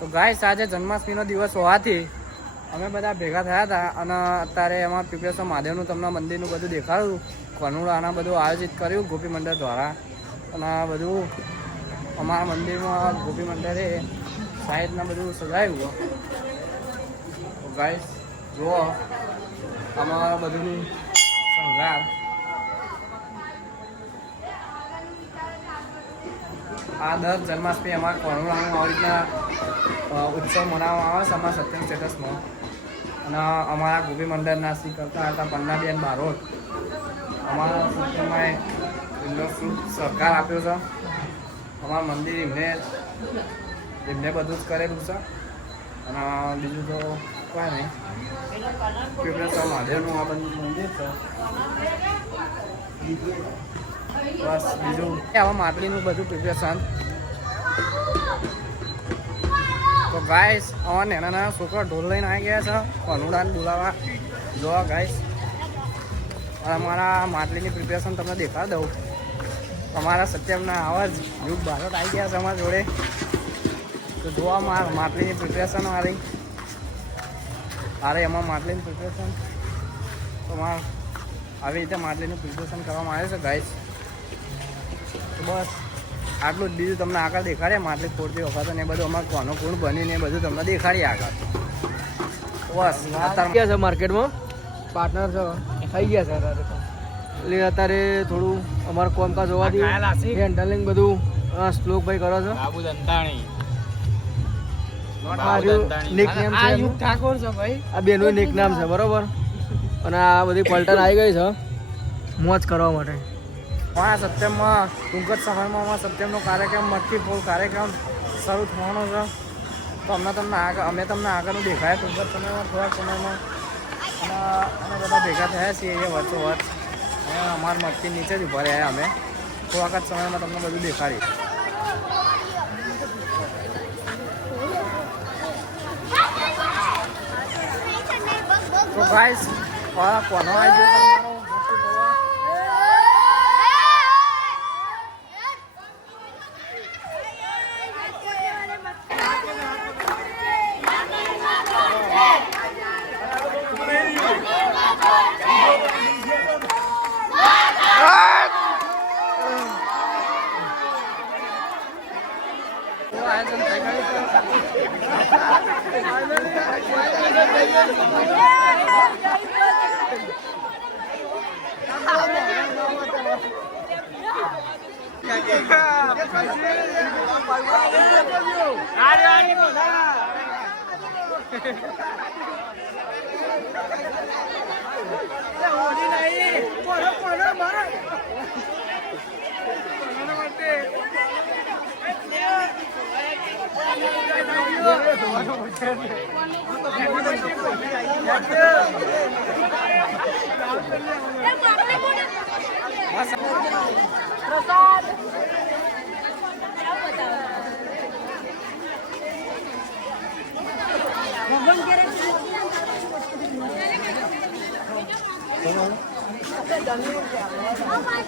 તો ગાઈસ આજે જન્માષ્ટમીનો દિવસ હોવાથી અમે બધા ભેગા થયા હતા અને અત્યારે એમાં પીપળેશ્વર મહાદેવનું તમને મંદિરનું બધું દેખાડ્યું. કોનુડાના બધું આયોજિત કર્યું ગોપી મંડળ દ્વારા અને આ બધું અમારા મંદિરમાં ગોપી મંડળે સાઈડના બધું સજાયું. તો ગાઈસ જુઓ અમારા બધું શણગાર. આ દર જન્માષ્ટમી અમારા કોનુડાનું આવી રીતના ઉત્સવ મનાવવામાં આવે છે અમારા સત્યમ સ્ટેટસમાં. અને અમારા ગોપી મંડળના શ્રી કરતા હતા પન્નાબેન બારોટ અમારા સત્યમાં એમનો સહકાર આપ્યો છે. અમારા મંદિર એમને બધું જ કરેલું છે. અને બીજું તો કોઈ નહીં, પીપળેશ્વર મહાદેવનું આ બધું મંદિર છે. બસ બીજું આવા માટલીનું બધું પ્રિપેરેશન. તો ગાઈસ અમારા નાના નાના છોકરા ઢોલ લઈને આવી ગયા છે કોનુડાને બોલાવવા. જોવા ગાઈસ અમારા માટલીની પ્રિપેરેશન તમને દેખાડી દઉં. અમારા સત્યમના આવા જ યુગ ભારત આવી ગયા છે અમારા જોડે. તો જોવા માટલીની પ્રિપેરેશન મારી અરે એમાં માટલીની પ્રિપેરેશન તો આવી રીતે માટલીનું પ્રિપેરેશન કરવામાં આવે છે ગાઈસ. તો બસ આટલું જ. બીજું તમને આગળ દેખાડે માટલી ફોડતી વખતે ને એ બધું અમારે કોનો કોણ બન્યું ને એ બધું તમને દેખાડીએ આગળ. બસ અત્યારે ગયા છે માર્કેટમાં પાર્ટનર છે થઈ ગયા છે અત્યારે. એટલે અત્યારે થોડું અમારું કોમકાજ હોવાથી હેન્ડલિંગ બધું શ્લોકભાઈ કરો છો. આ બેનું નિક નામ છે બરોબર. અને આ બધી પલટન આવી ગઈ છે મોજ કરવા માટે. અમારા સત્યમમાં ટૂંક જ સમયમાં અમારા સત્યમનો કાર્યક્રમ મટકી ફોડ કાર્યક્રમ શરૂ થવાનો છે. તો અમે તમને આગળનું દેખાય ટૂંક જ સમયમાં થોડાક સમયમાં. અને અમે બધા ભેગા થયા છીએ એ વચ્ચો વચ્ચ. અને અમારા મટકી નીચે જ ઉભા રહ્યા અમે. થોડાક જ સમયમાં તમને બધું દેખાડીએ. તો ગાઈસ કોનો આવી ગયો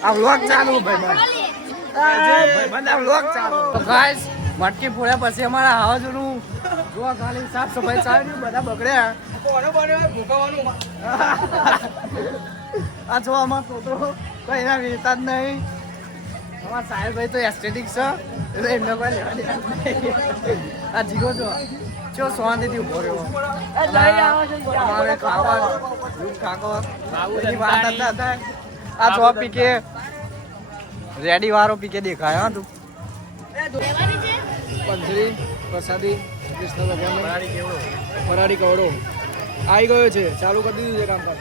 આ વ્લોગ ચાલુ ભાઈ વ્લોગ ચાલુ. તો ગાઈસ મટકી ફોડ્યા પછી અમારા હાવજનું જોવા ખાલી સાફ સફાઈ ચાલી બધા બગડ્યા. આ જો અમારા છોકરો કઈ એના વેચતા જ નહીં. અમારા સાહેબભાઈ તો એસ્થેટિક છે એટલે એમને કોઈ લેવા દેવા નહીં. આ જીગો જો શાંતિથી ઉભો રહ્યો. અમારે ખાવા આ જો પીકે રેડી વાળો પીકે દેખાય. હા તું પંજરી પ્રસાદી કૃષ્ણ ફરારી કવડો આવી ગયો છે. ચાલુ કરી દીધું છે કામ પર.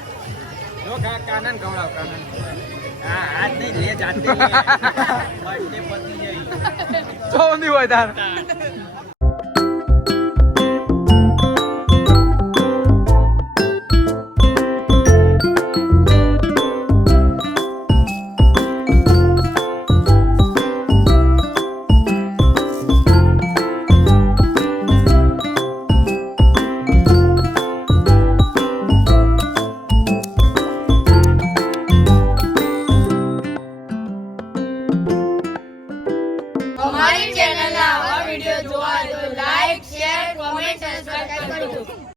કાનન કવડાવ કાનન આજ નહીં લે જાતે તો નહીં હોય તાર. અમારી ચેનલના આવા વિડિયો જોવા કરી દો.